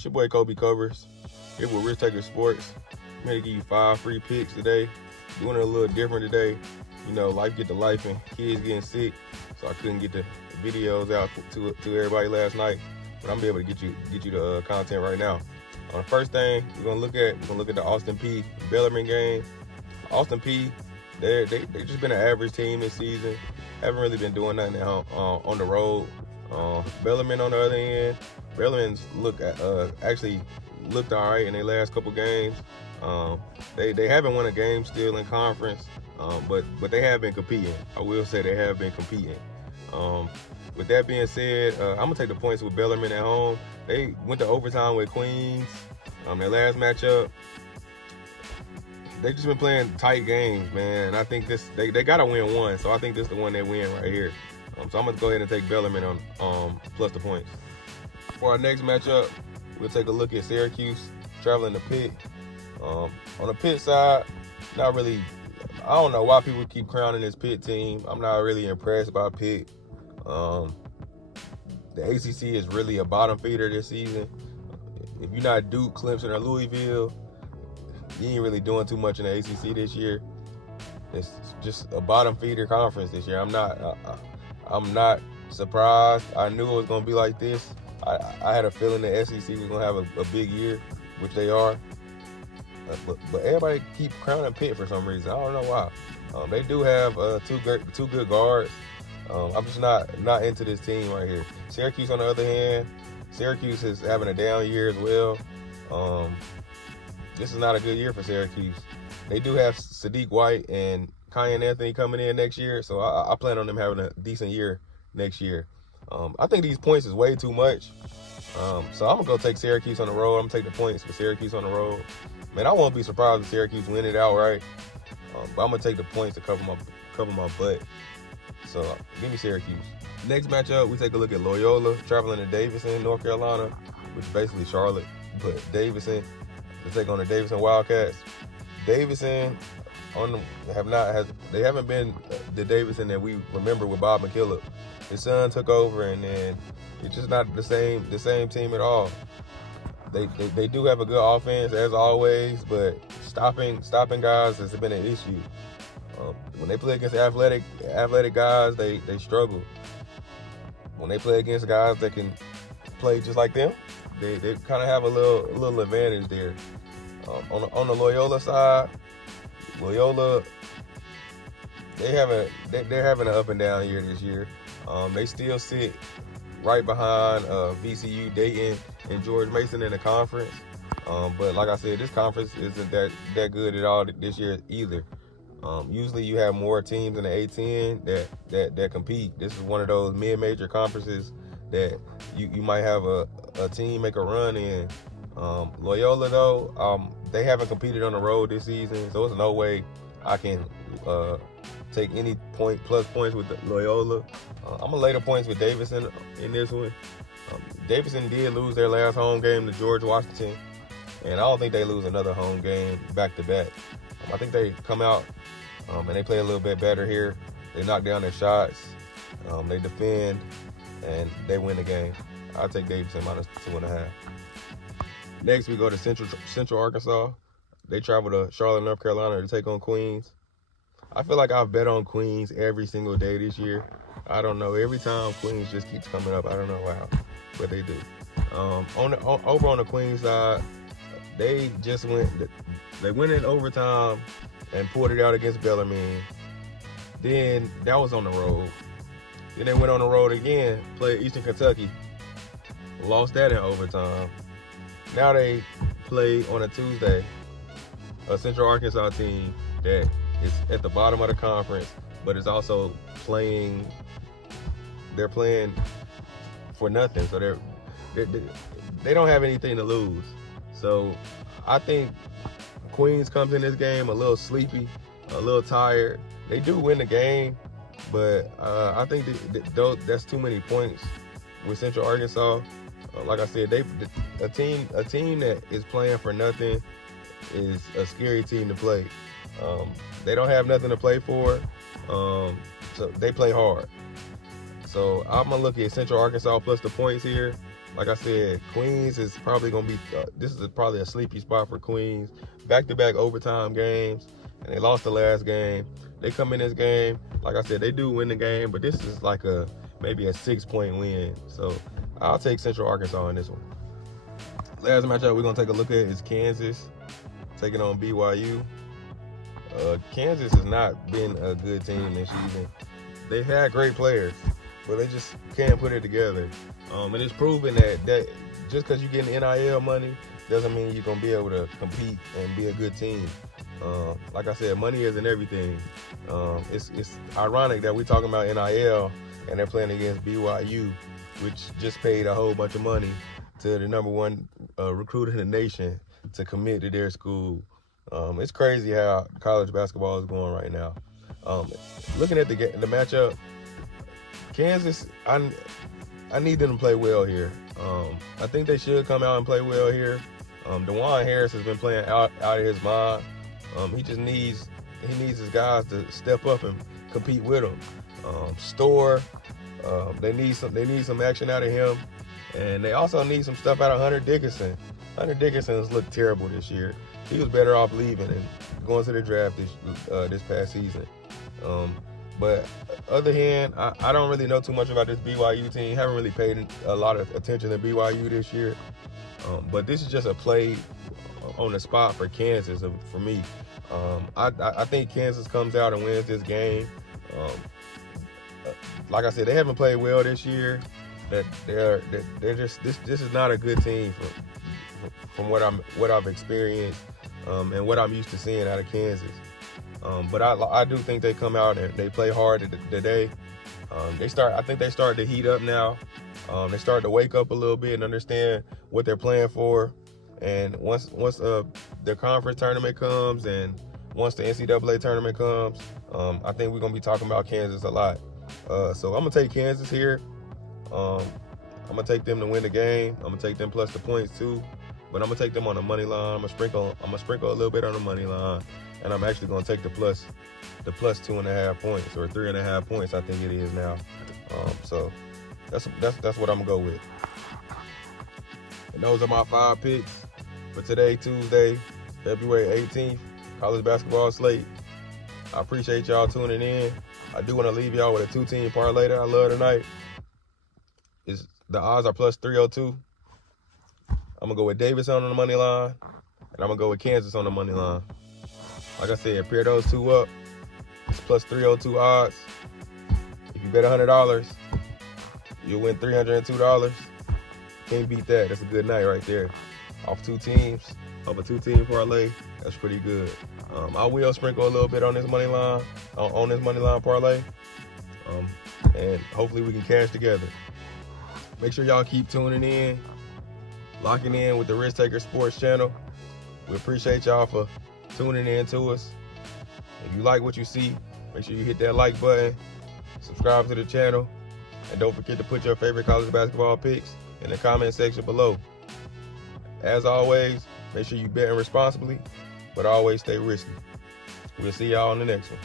It's your boy Colby Covers, here with Risk Taker Sports. I'm here to give you 5 free picks today. Doing it a little different today. You know, life get to life and kids getting sick, so I couldn't get the videos out to everybody last night. But I'm gonna be able to get you the content right now. The first thing we're gonna look at the Austin Peay Bellarmine game. Austin Peay, they just been an average team this season. Haven't really been doing nothing on the road. Bellarmine on the other end, Bellarmine's actually looked all right in their last couple games. They haven't won a game still in conference, but they have been competing. I will say they have been competing. With that being said, I'm gonna take the points with Bellarmine at home. They went to overtime with Queens. Their last matchup, they just been playing tight games, man. And I think they gotta win one, so I think this is the one they win right here. So I'm gonna go ahead and take Bellarmine on plus the points. For our next matchup, we'll take a look at Syracuse traveling to Pitt. On the Pitt side, not really. I don't know why people keep crowning this Pitt team. I'm not really impressed by Pitt. The ACC is really a bottom feeder this season. If you're not Duke, Clemson, or Louisville, you ain't really doing too much in the ACC this year. It's just a bottom feeder conference this year. I'm not surprised. I knew it was gonna be like this. I had a feeling the SEC was gonna have a big year, which they are. But everybody keep crowning Pitt for some reason. I don't know why. They do have two good guards. I'm just not into this team right here. Syracuse, on the other hand, Syracuse is having a down year as well. This is not a good year for Syracuse. They do have Sadiq White and Kyan Anthony coming in next year, so I plan on them having a decent year next year. I think these points is way too much. So I'm gonna go take Syracuse on the road. I'm gonna take the points for Syracuse on the road. Man, I won't be surprised if Syracuse win it outright. But I'm gonna take the points to cover my butt. So give me Syracuse. Next matchup, we take a look at Loyola traveling to Davidson, North Carolina, which is basically Charlotte, but Davidson to take on the Davidson Wildcats. Davidson they haven't been the Davidson that we remember with Bob McKillop. His son took over, and then it's just not the same team at all. They do have a good offense as always, but stopping guys has been an issue. When they play against athletic guys, they struggle. When they play against guys that can play just like them, they kind of have a little advantage there. On the Loyola side, Loyola, they're having an up and down year this year. They still sit right behind VCU, Dayton, and George Mason in the conference. But like I said, this conference isn't that good at all this year either. Usually you have more teams in the A10 that compete. This is one of those mid-major conferences that you might have a team make a run in. Loyola, though, they haven't competed on the road this season, so there's no way I can take any plus points with Loyola. I'm going to lay the points with Davidson in this one. Davidson did lose their last home game to George Washington, and I don't think they lose another home game back-to-back. I think they come out and they play a little bit better here. They knock down their shots. They defend, and they win the game. I'll take Davidson minus 2.5. Next, we go to Central Arkansas. They travel to Charlotte, North Carolina to take on Queens. I feel like I've bet on Queens every single day this year. I don't know. Every time Queens just keeps coming up. I don't know how, but they do. Over on the Queens side, they went in overtime and pulled it out against Bellarmine. Then that was on the road. Then they went on the road again, played Eastern Kentucky, lost that in overtime. Now they play on a Tuesday, a Central Arkansas team that is at the bottom of the conference, but is also playing. They're playing for nothing, so they don't have anything to lose. So I think Queens comes in this game a little sleepy, a little tired. They do win the game, but I think that's too many points with Central Arkansas. Like I said, a team that is playing for nothing is a scary team to play. They don't have nothing to play for, so they play hard. So I'm gonna look at Central Arkansas plus the points here. Like I said, Queens is probably going to be, this is probably a sleepy spot for Queens. Back-to-back overtime games, and they lost the last game. They come in this game, like I said, they do win the game, but this is like maybe a 6-point win. So I'll take Central Arkansas in this one. Last matchup we're going to take a look at is Kansas taking on BYU. Kansas has not been a good team this season. They've had great players, but they just can't put it together. And it's proven that just because you're getting NIL money doesn't mean you're going to be able to compete and be a good team. Like I said, money isn't everything. It's ironic that we're talking about NIL and they're playing against BYU, which just paid a whole bunch of money to the #1 recruiter in the nation to commit to their school. It's crazy how college basketball is going right now. Looking at the matchup, Kansas, I need them to play well here. I think they should come out and play well here. DeJuan Harris has been playing out of his mind. He needs his guys to step up and compete with him. They need some action out of him, and they also need some stuff out of Hunter Dickinson. Hunter Dickinson has looked terrible this year. He was better off leaving and going to the draft this past season. But other hand, I don't really know too much about this BYU team. Haven't really paid a lot of attention to BYU this year. But this is just a play on the spot for Kansas for me. I think Kansas comes out and wins this game. Like I said, they haven't played well this year. They're just this is not a good team from what I've experienced and what I'm used to seeing out of Kansas. But I do think they come out and they play hard today. I think they start to heat up now. They start to wake up a little bit and understand what they're playing for. And once the conference tournament comes and once the NCAA tournament comes, I think we're gonna be talking about Kansas a lot. So I'm gonna take Kansas here. I'm gonna take them to win the game. I'm gonna take them plus the points too. But I'm gonna take them on the money line. I'm gonna sprinkle a little bit on the money line, and I'm actually gonna take the plus 2.5 points or 3.5 points. I think it is now. So that's what I'm gonna go with. And those are my 5 picks for today, Tuesday, February 18th, college basketball slate. I appreciate y'all tuning in. I do want to leave y'all with a 2-team parlay that I love tonight. The odds are plus 302. I'm going to go with Davidson on the money line, and I'm going to go with Kansas on the money line. Like I said, pair those two up. It's plus 302 odds. If you bet $100, you'll win $302. Can't beat that. That's a good night right there. Off 2 teams, off a 2-team parlay, that's pretty good. I will sprinkle a little bit on this money line, on this money line parlay, and hopefully we can cash together. Make sure y'all keep tuning in, locking in with the Risk Taker Sports channel. We appreciate y'all for tuning in to us. If you like what you see, make sure you hit that like button, subscribe to the channel, and don't forget to put your favorite college basketball picks in the comment section below. As always, make sure you bet responsibly, but always stay risky. We'll see y'all on the next one.